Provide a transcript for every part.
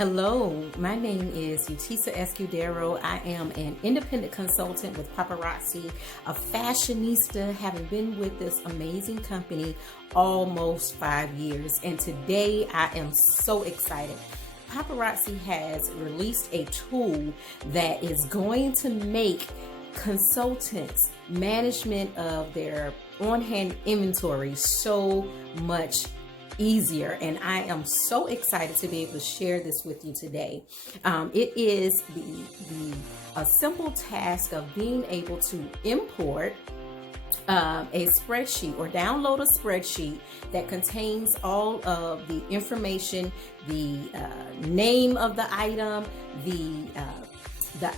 Hello, my name is Utisa Escudero. I am an independent consultant with Paparazzi, a fashionista, having been with this amazing company almost 5 years. And today I am so excited. Paparazzi has released a tool that is going to make consultants management of their on-hand inventory so much easier, and I am so excited to be able to share this with you today. It is a simple task of being able to import a spreadsheet or download a spreadsheet that contains all of the information, the name of the item, the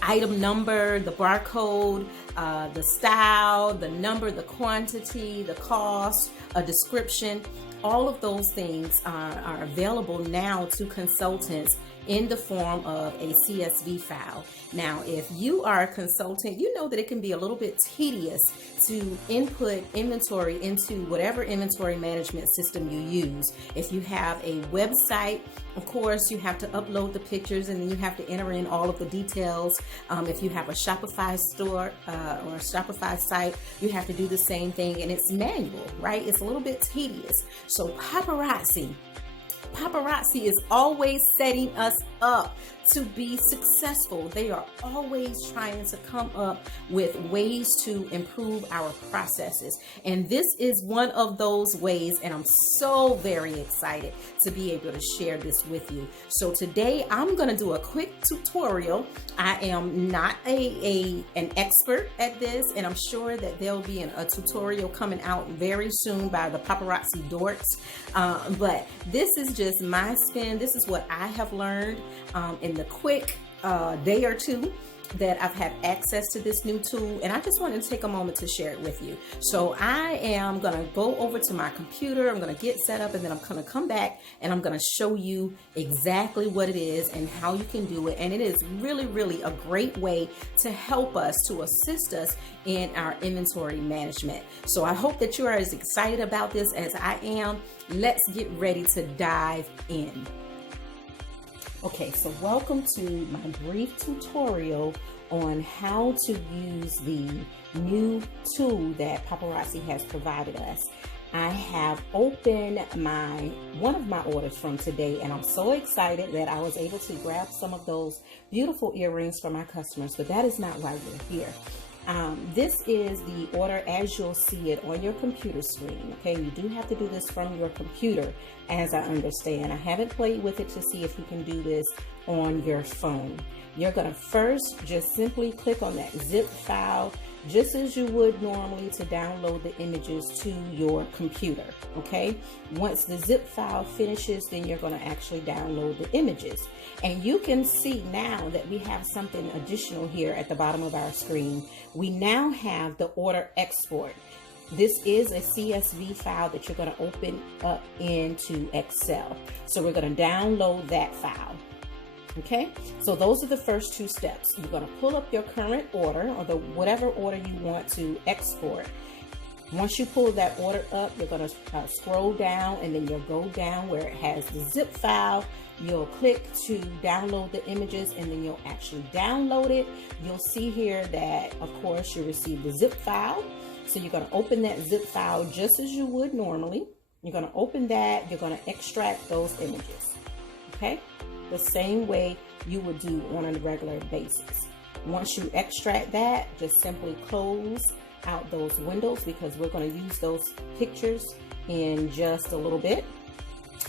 item number, the barcode, the style, the number, the quantity, the cost, a description. All of those things are available now to consultants in the form of a CSV file. Now, if you are a consultant, you know that it can be a little bit tedious to input inventory into whatever inventory management system you use. If you have a website, of course, you have to upload the pictures and then you have to enter in all of the details. If you have a Shopify store or a Shopify site, you have to do the same thing, and it's manual, right? It's a little bit tedious. So Paparazzi is always setting us up to be successful. They are always trying to come up with ways to improve our processes. And this is one of those ways, and I'm so very excited to be able to share this with you. So today I'm going to do a quick tutorial. I am not an expert at this, and I'm sure that there'll be a tutorial coming out very soon by the Paparazzi dorks. But this is just my spin. This is what I have learned in the quick day or two that I've had access to this new tool, and I just wanted to take a moment to share it with you. So I am going to go over to my computer, I'm going to get set up, and then I'm going to come back and I'm going to show you exactly what it is and how you can do it. And it is really, really a great way to help us, to assist us in our inventory management. So I hope that you are as excited about this as I am. Let's get ready to dive in. Okay, so welcome to my brief tutorial on how to use the new tool that Paparazzi has provided us. I have opened one of my orders from today, and I'm so excited that I was able to grab some of those beautiful earrings for my customers, but that is not why we're here. This is the order as you'll see it on your computer screen. Okay, you do have to do this from your computer, as I understand. I haven't played with it to see if you can do this on your phone. You're going to first just simply click on that zip file, just as you would normally to download the images to your computer. Okay, once the zip file finishes, then you're going to actually download the images. And you can see now that we have something additional here at the bottom of our screen. We now have the order export. This is a CSV file that you're going to open up into Excel. So we're going to download that file. Okay, so those are the first two steps. You're going to pull up your current order, or whatever order you want to export. Once you pull that order up, you're going to scroll down, and then you'll go down where it has the zip file. You'll click to download the images, and then you'll actually download it. You'll see here that, of course, you receive the zip file. So you're going to open that zip file just as you would normally. You're going to open that. You're going to extract those images. Okay, the same way you would do on a regular basis. Once you extract that, just simply close out those windows, because we're going to use those pictures in just a little bit.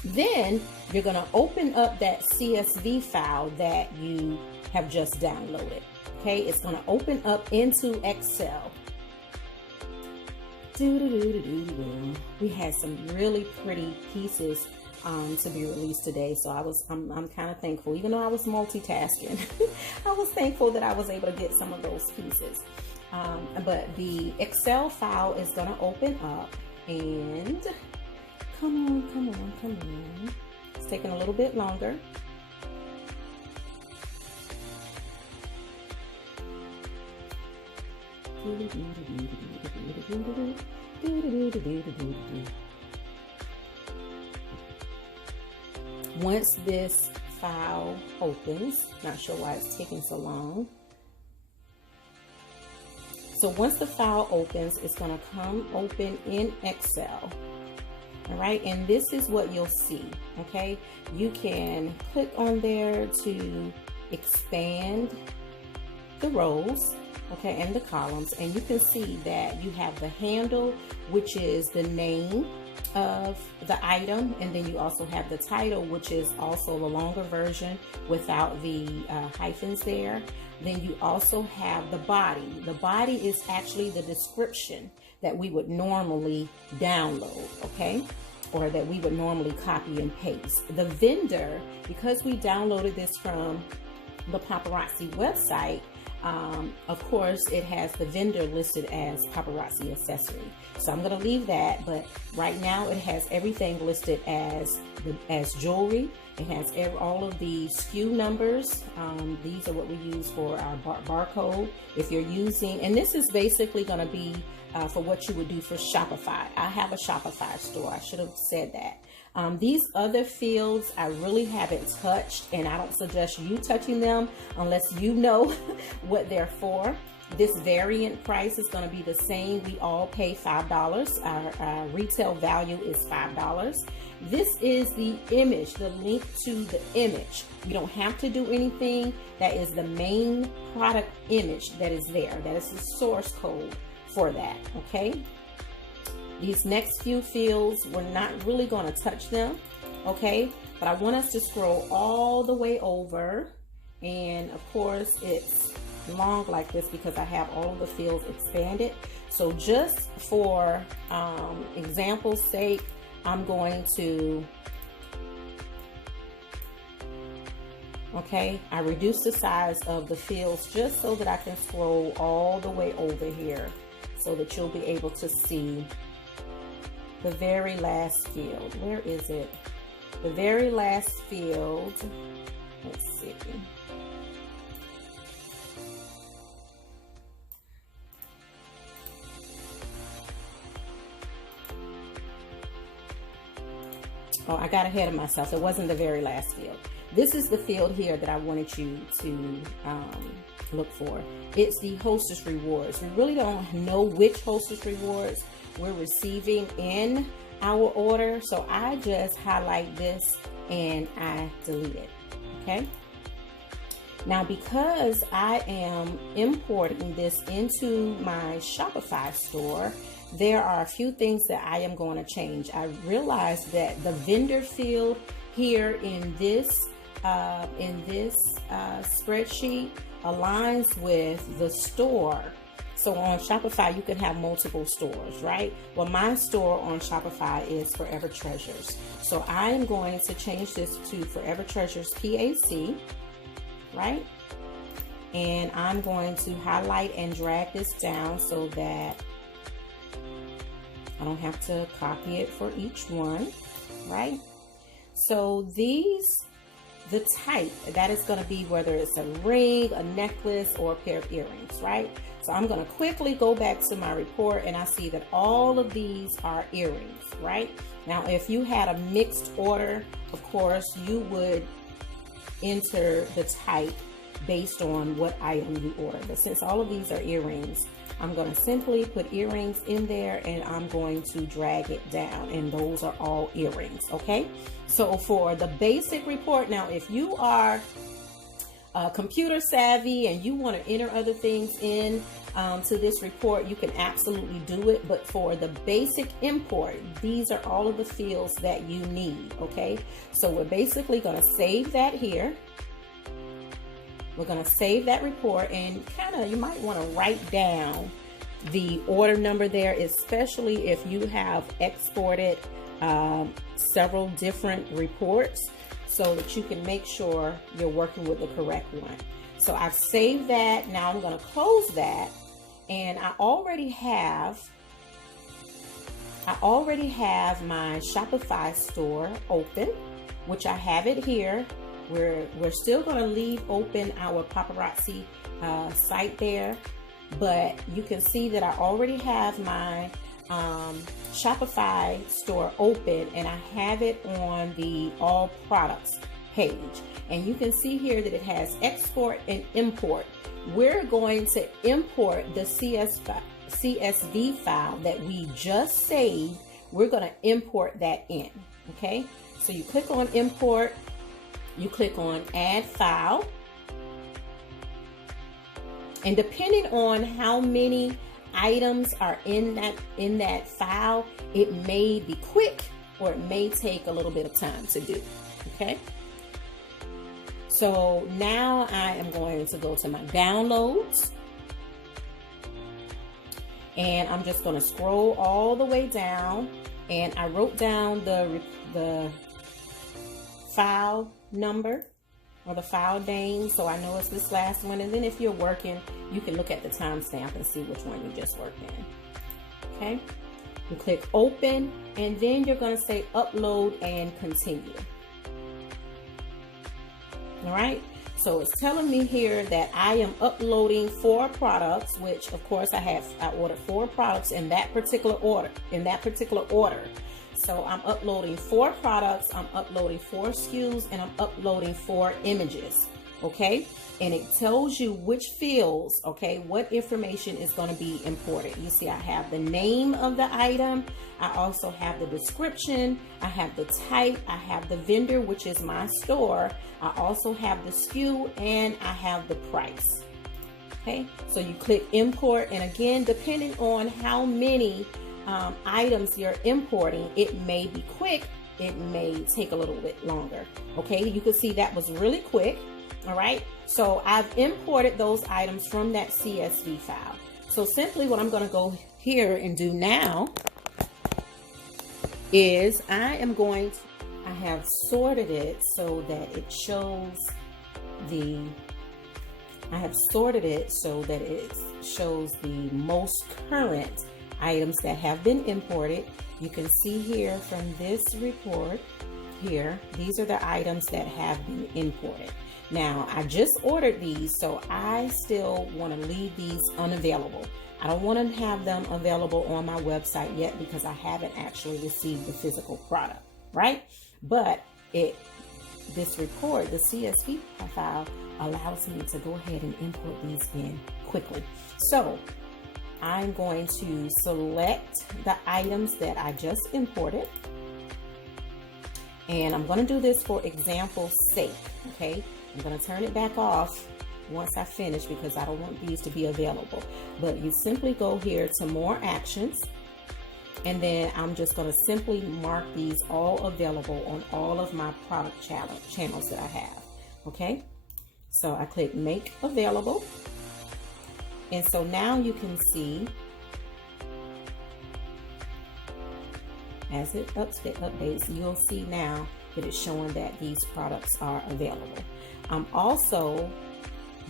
Then you're going to open up that CSV file that you have just downloaded. Okay, it's going to open up into Excel. We had some really pretty pieces to be released today, so I'm kind of thankful. Even though I was multitasking, I was thankful that I was able to get some of those pieces. But the Excel file is going to open up, and come on. It's taking a little bit longer. Once this file opens, not sure why it's taking so long. So once the file opens, it's going to come open in Excel. All right, and this is what you'll see. Okay, you can click on there to expand the rows, okay, and the columns, and you can see that you have the handle, which is the name of the item, and then you also have the title, which is also the longer version without the hyphens there. Then you also have the body. The body is actually the description that we would normally download, okay, or that we would normally copy and paste. The vendor, because we downloaded this from the Paparazzi website, of course, it has the vendor listed as paparazzi accessory. So I'm going to leave that, but right now it has everything listed as jewelry. It has all of the SKU numbers. These are what we use for our barcode. If you're using, and this is basically going to be for what you would do for Shopify. I have a Shopify store. I should have said that. These other fields I really haven't touched, and I don't suggest you touching them unless you know what they're for. This variant price is going to be the same. We all pay $5. Our retail value is $5. This is the image, the link to the image. You don't have to do anything. That is the main product image that is there. That is the source code for that, okay? These next few fields, we're not really going to touch them, okay? But I want us to scroll all the way over. And of course, it's long like this because I have all of the fields expanded. So just for example's sake, I'm going to, okay, I reduce the size of the fields just so that I can scroll all the way over here so that you'll be able to see the very last field. Where is it? The very last field, let's see. Oh, I got ahead of myself. It wasn't the very last field. This is the field here that I wanted you to look for. It's the hostess rewards. We really don't know which hostess rewards we're receiving in our order. So I just highlight this and I delete it, okay? Now, because I am importing this into my Shopify store, there are a few things that I am going to change. I realized that the vendor field here in this spreadsheet aligns with the store. So on Shopify, you can have multiple stores, right? Well, my store on Shopify is Forever Treasures. So I am going to change this to Forever Treasures PAC, right? And I'm going to highlight and drag this down so that I don't have to copy it for each one, right? So the type, that is going to be whether it's a ring, a necklace, or a pair of earrings, right? So I'm going to quickly go back to my report and I see that all of these are earrings, right? Now, if you had a mixed order, of course, you would enter the type based on what item you order. But since all of these are earrings, I'm going to simply put earrings in there and I'm going to drag it down, and those are all earrings, okay? So for the basic report, now if you are computer savvy and you want to enter other things in to this report, you can absolutely do it. But for the basic import, these are all of the fields that you need, okay? So we're basically going to save that here. We're going to save that report, and you might want to write down the order number there, especially if you have exported several different reports, so that you can make sure you're working with the correct one. So I've saved that. Now I'm going to close that, and I already have my Shopify store open, which I have it here. We're still going to leave open our paparazzi site there, but you can see that I already have my Shopify store open, and I have it on the all products page. And you can see here that it has export and import. We're going to import the CSV file that we just saved. We're going to import that in. Okay, so you click on import, you click on add file, and depending on how many items are in that file, it may be quick or it may take a little bit of time to do. Okay, so now I am going to go to my downloads, and I'm just going to scroll all the way down, and I wrote down the file number or the file name, so I know it's this last one. And then if you're working, you can look at the timestamp and see which one you just worked in. Okay, you click open, and then you're going to say upload and continue. All right, so it's telling me here that I am uploading 4 products, which of course I ordered 4 products in that particular order. So I'm uploading 4 products, I'm uploading 4 SKUs, and I'm uploading 4 images. Okay, and it tells you which fields, okay, what information is going to be imported. You see, I have the name of the item, I also have the description, I have the type, I have the vendor, which is my store, I also have the SKU, and I have the price. Okay, so you click import, and again, depending on how many items you're importing, it may be quick, it may take a little bit longer. Okay, you can see that was really quick. All right, so I've imported those items from that CSV file. So simply what I'm going to go here and do now is I have sorted it so that it shows the most current items that have been imported. You can see here from this report here, these are the items that have been imported. Now, I just ordered these, so I still want to leave these unavailable. I don't want to have them available on my website yet because I haven't actually received the physical product, right? But this report, the CSV file, allows me to go ahead and import these in quickly. So I'm going to select the items that I just imported, and I'm going to do this for example's sake. Okay, I'm going to turn it back off once I finish because I don't want these to be available. But you simply go here to more actions, and then I'm just going to simply mark these all available on all of my product channels that I have. Okay, so I click make available, and so now you can see as it updates, you'll see now that it's showing that these products are available. I'm also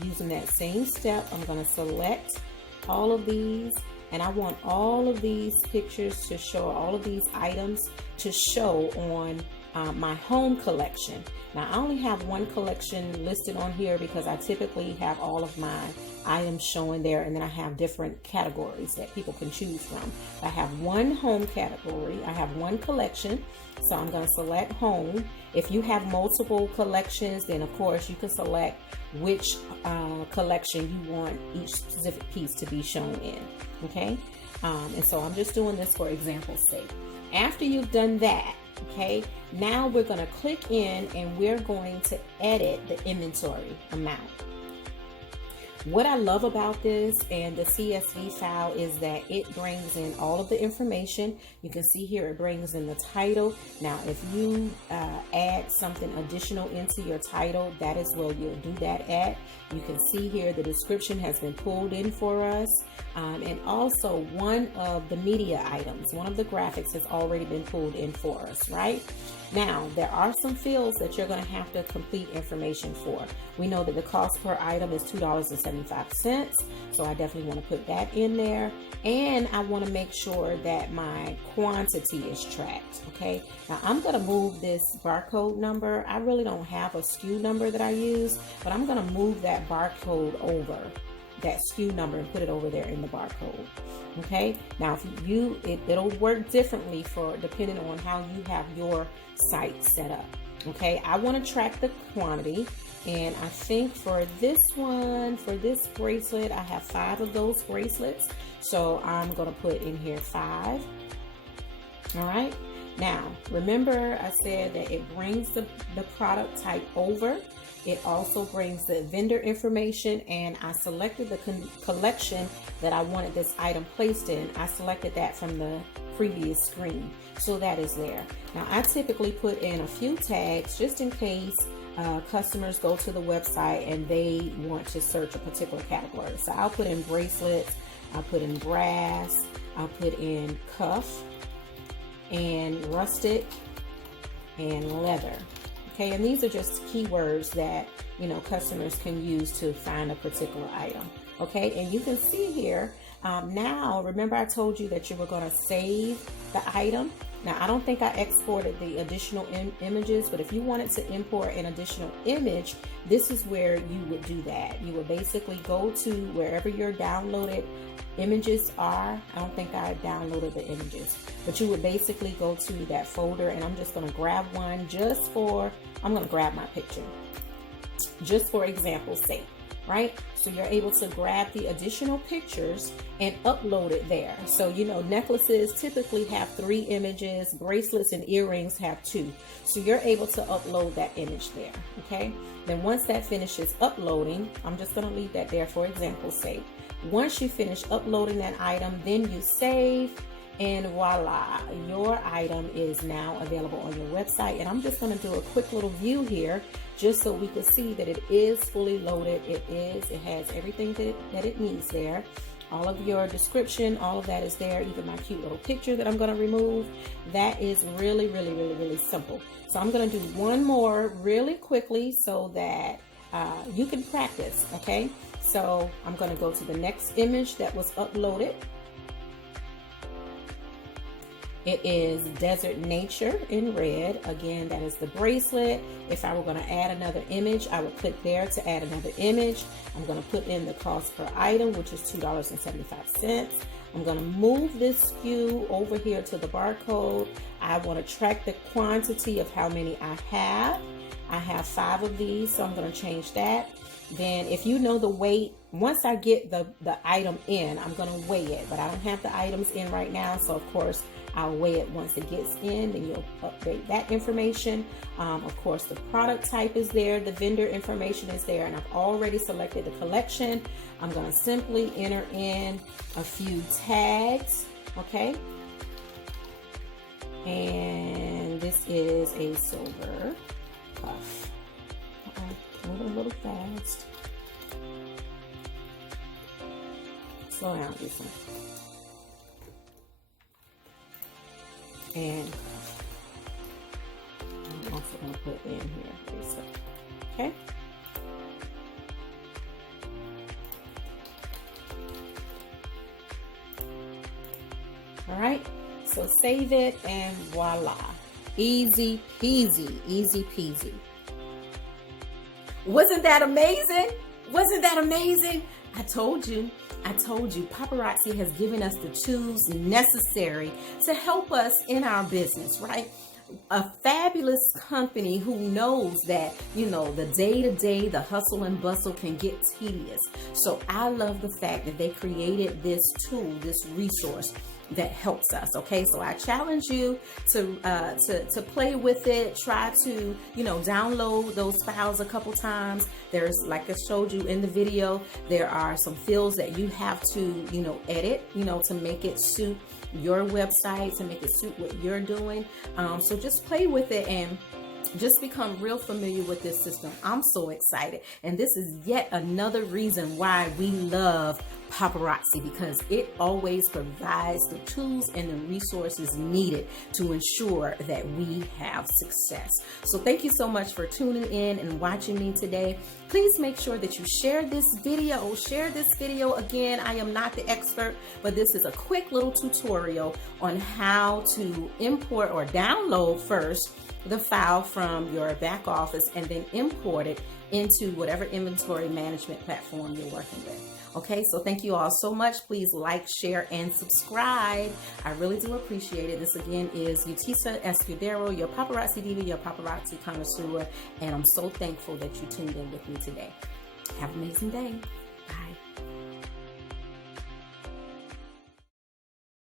using that same step. I'm going to select all of these, and I want all of these pictures to show, all of these items to show on my home collection. Now, I only have one collection listed on here because I typically have all of my items showing there, and then I have different categories that people can choose from. I have one home category, I have one collection, so I'm going to select home. If you have multiple collections, then of course you can select which collection you want each specific piece to be shown in. Okay, and so I'm just doing this for example's sake. After you've done that, okay, now we're going to click in and we're going to edit the inventory amount. What I love about this and the CSV file is that it brings in all of the information. You can see here it brings in the title. Now, if you add something additional into your title, that is where you'll do that at. You can see here the description has been pulled in for us. And also one of the media items, one of the graphics has already been pulled in for us, right? Now, there are some fields that you're going to have to complete information for. We know that the cost per item is $2.75, so I definitely want to put that in there. And I want to make sure that my quantity is tracked, okay? Now, I'm going to move this barcode number. I really don't have a SKU number that I use, but I'm going to move that barcode over, that SKU number, and put it over there in the barcode. Okay, now if it'll work differently for depending on how you have your site set up. Okay, I want to track the quantity, and I think for this one, for this bracelet, I have 5 of those bracelets, so I'm going to put in here 5. All right, now remember I said that it brings the product type over. It also brings the vendor information, and I selected the collection that I wanted this item placed in. I selected that from the previous screen, so that is there. Now I typically put in a few tags just in case customers go to the website and they want to search a particular category. So I'll put in bracelets, I'll put in brass, I'll put in cuff and rustic and leather. Okay, and these are just keywords that, you know, customers can use to find a particular item. Okay, and you can see here, now, remember I told you that you were going to save the item. Now, I don't think I exported the additional images, but if you wanted to import an additional image, this is where you would do that. You would basically go to wherever your downloaded images are. I don't think I downloaded the images, but you would basically go to that folder, and I'm just going to grab one I'm going to grab my picture just for example's sake, right? So you're able to grab the additional pictures and upload it there. So, you know, necklaces typically have 3 images, bracelets and earrings have 2. So you're able to upload that image there, okay? Then once that finishes uploading, I'm just going to leave that there for example's sake. Once you finish uploading that item, then you save, and voila, your item is now available on your website. And I'm just going to do a quick little view here just so we can see that it is fully loaded. It has everything that it needs there. All of your description, all of that is there, even my cute little picture that I'm going to remove. That is really, really, really, really simple. So I'm going to do one more really quickly so that you can practice, okay? So I'm going to go to the next image that was uploaded. It is Desert Nature in red. Again, that is the bracelet. If I were going to add another image, I would click there to add another image. I'm going to put in the cost per item, which is $2.75. I'm going to move this SKU over here to the barcode. I want to track the quantity of how many I have. I have 5 of these, so I'm going to change that. Then if you know the weight, once I get the item in, I'm going to weigh it, but I don't have the items in right now. So of course, I'll weigh it once it gets in, then you'll update that information. Of course, the product type is there, the vendor information is there, and I've already selected the collection. I'm going to simply enter in a few tags, okay? And this is a silver cuff. Moving a little fast. Slow down this one. And I'm also going to put in here. Okay. All right. So save it and voila. Easy peasy, easy peasy. Wasn't that amazing? Wasn't that amazing? I told you, paparazzi has given us the tools necessary to help us in our business, right? A fabulous company who knows that, you know, the day-to-day, the hustle and bustle can get tedious. So I love the fact that they created this tool, this resource that helps us. Okay, so I challenge you to play with it. Try to, you know, download those files a couple times. There's, like I showed you in the video, there are some fields that you have to, you know, edit, you know, to make it suit your website, to make it suit what you're doing. So just play with it and just become real familiar with this system. I'm so excited. And this is yet another reason why we love paparazzi, because it always provides the tools and the resources needed to ensure that we have success. So thank you so much for tuning in and watching me today. Please make sure that you share this video. Share this video. Again, I am not the expert, but this is a quick little tutorial on how to import or download first the file from your back office and then import it into whatever inventory management platform you're working with. Okay, so thank you Thank you all so much. Please like, share, and subscribe. I really do appreciate it. This again is Utisa Escudero, your paparazzi diva, your paparazzi connoisseur, and I'm so thankful that you tuned in with me today. Have an amazing day. Bye.